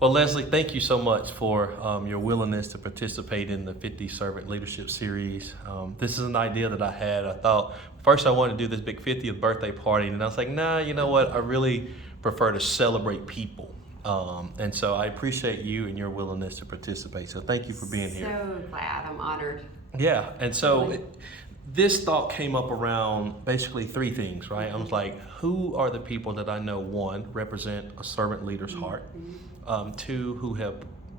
Well, Lesley, thank you so much for your willingness to participate in the 50 Servant Leadership Series. This is an idea that I had. I thought first I wanted to do this big 50th birthday party, and I was like, nah, you know what? I really prefer to celebrate people. And so I appreciate you and your willingness to participate. So thank you for being here. So glad. I'm honored. Yeah, and so this thought came up around basically three things, right? I was like, who are the people that I know, one, represent a servant leader's heart, two, who have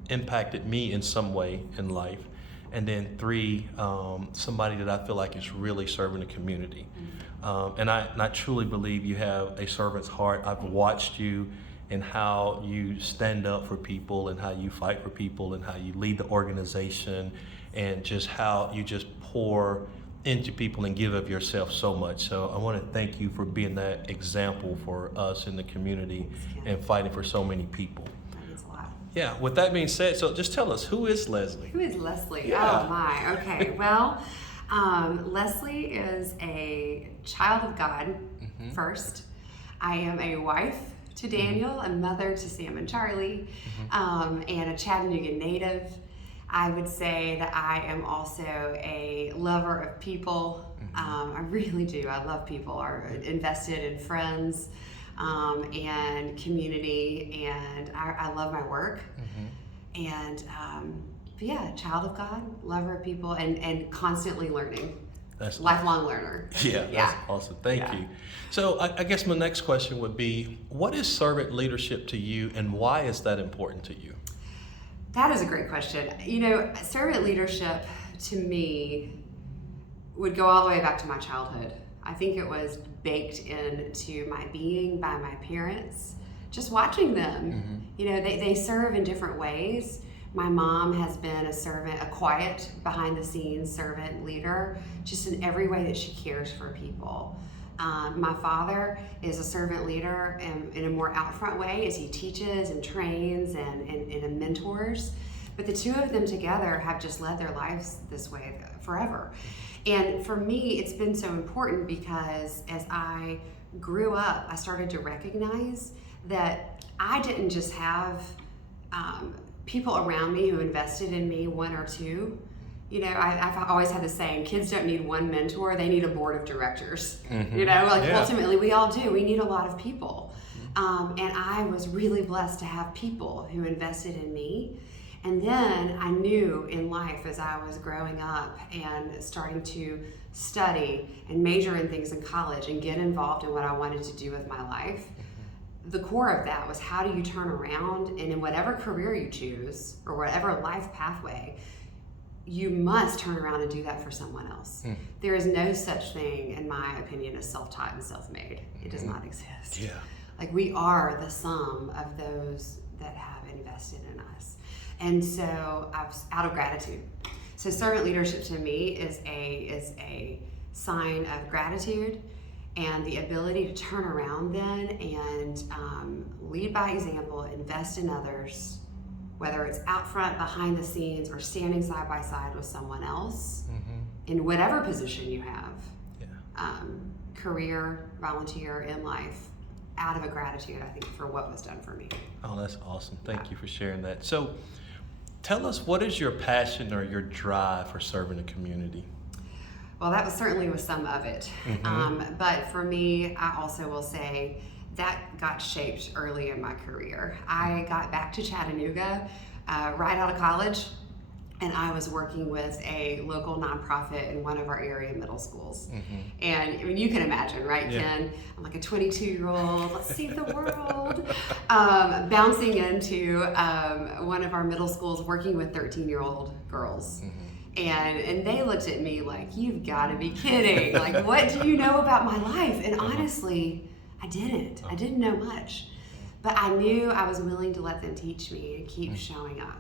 impacted me in some way in life, and then three, somebody that I feel like is really serving the community. And I truly believe you have a servant's heart. I've watched you and how you stand up for people and how you fight for people and how you lead the organization and just how you just pour into people and give of yourself so much. So I want to thank you for being that example for us in the community and fighting for so many people. That means a lot. Yeah, with that being said, so just tell us, who is Lesley? Who is Lesley? Yeah. Oh my, okay. Well, Lesley is a child of God first. I am a wife to Daniel, a mother to Sam and Charlie, and a Chattanooga native. I would say that I am also a lover of people. I really do. I love people. I'm invested in friends and community, and I love my work. And but yeah, child of God, lover of people, and constantly learning. That's lifelong learner. Yeah, that's awesome. Thank you. So I guess my next question would be, what is servant leadership to you, and why is that important to you? That is a great question. You know, servant leadership to me would go all the way back to my childhood. I think it was baked into my being by my parents. Just watching them, you know, they serve in different ways. My mom has been a servant, a quiet, behind the scenes servant leader, just in every way that she cares for people. My father is a servant leader in a more out front way as he teaches and trains and mentors. But the two of them together have just led their lives this way forever. And for me, it's been so important because as I grew up, I started to recognize that I didn't just have people around me who invested in me, one or two. You know, I've always had the saying, kids don't need one mentor, they need a board of directors. You know, like ultimately we all do. We need a lot of people. And I was really blessed to have people who invested in me. And then I knew in life as I was growing up and starting to study and major in things in college and get involved in what I wanted to do with my life, the core of that was how do you turn around and in whatever career you choose or whatever life pathway, you must turn around and do that for someone else. There is no such thing, in my opinion, as self-taught and self-made. It does not exist. Yeah. Like we are the sum of those that have invested in us. And so I was out of gratitude. So servant leadership to me is a sign of gratitude and the ability to turn around then and lead by example, invest in others, whether it's out front, behind the scenes, or standing side by side with someone else in whatever position you have, career, volunteer, in life, out of a gratitude, I think, for what was done for me. Oh, that's awesome. Thank you for sharing that. So tell us, what is your passion or your drive for serving the community? Well, that was certainly some of it. But for me, I also will say that got shaped early in my career. I got back to Chattanooga right out of college, and I was working with a local nonprofit in one of our area middle schools. And I mean, you can imagine, right, Ken? I'm like a 22-year-old, let's save the world, bouncing into one of our middle schools working with 13-year-old girls. And they looked at me like, you've got to be kidding. Like, what do you know about my life? And honestly, I didn't. I didn't know much. But I knew I was willing to let them teach me and keep showing up.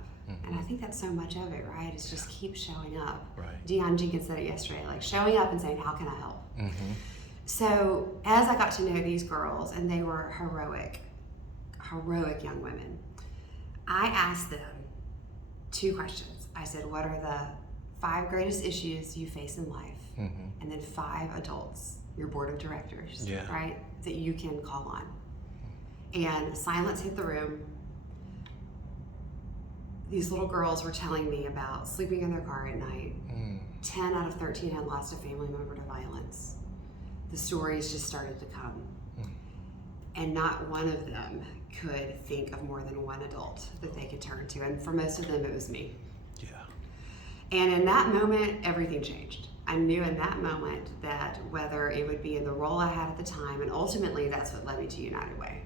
And I think that's so much of it, right? It's just keep showing up. Right. Deion Jenkins said it yesterday, like showing up and saying, how can I help? So as I got to know these girls, and they were heroic young women, I asked them two questions. I said, what are the 5 greatest issues you face in life? And then 5 adults, your board of directors, right, that you can call on. And silence hit the room. these little girls were telling me about sleeping in their car at night. 10 out of 13 had lost a family member to violence. The stories just started to come. And not one of them could think of more than one adult that they could turn to. And for most of them, it was me. Yeah. And in that moment, everything changed. I knew in that moment that whether it would be in the role I had at the time, and ultimately that's what led me to United Way.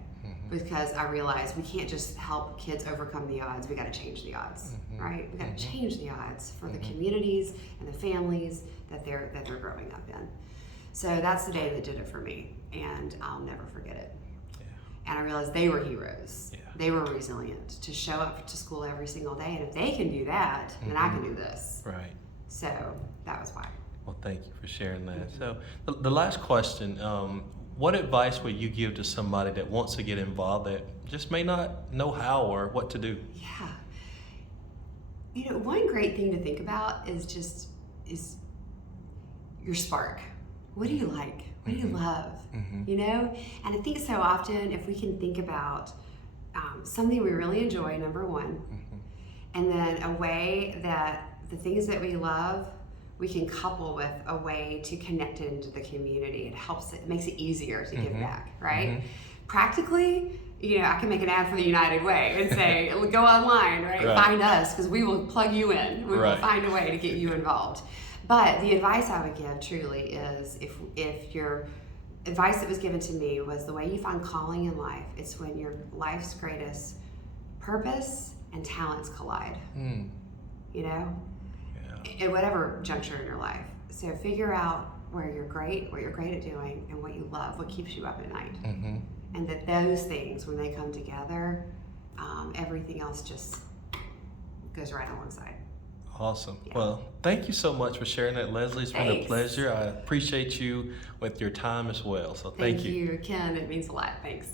Because I realized we can't just help kids overcome the odds, we got to change the odds, right? We got to change the odds for the communities and the families that they're growing up in. So that's the day that did it for me, and I'll never forget it. Yeah. And I realized they were heroes. Yeah. They were resilient to show up to school every single day, and if they can do that, then I can do this. Right. So that was why. Well, thank you for sharing that. So the last question, what advice would you give to somebody that wants to get involved that just may not know how or what to do? Yeah. You know, one great thing to think about is your spark. What do you like? What do you love? You know? And I think so often if we can think about something we really enjoy, number one, and then a way that the things that we love, we can couple with a way to connect it into the community. It makes it easier to give back, right? Practically, you know, I can make an ad for the United Way and say, go online, right? Find us, because we will plug you in. We will find a way to get you involved. But the advice I would give truly is if your advice that was given to me was the way you find calling in life, it's when your life's greatest purpose and talents collide. You know? At whatever juncture in your life. So figure out where you're great, what you're great at doing, and what you love, what keeps you up at night. And that those things, when they come together, everything else just goes right alongside. Awesome. Yeah. Well, thank you so much for sharing that, Lesley. It's been a pleasure. I appreciate you with your time as well. So thank you. Thank you, Ken. It means a lot. Thanks.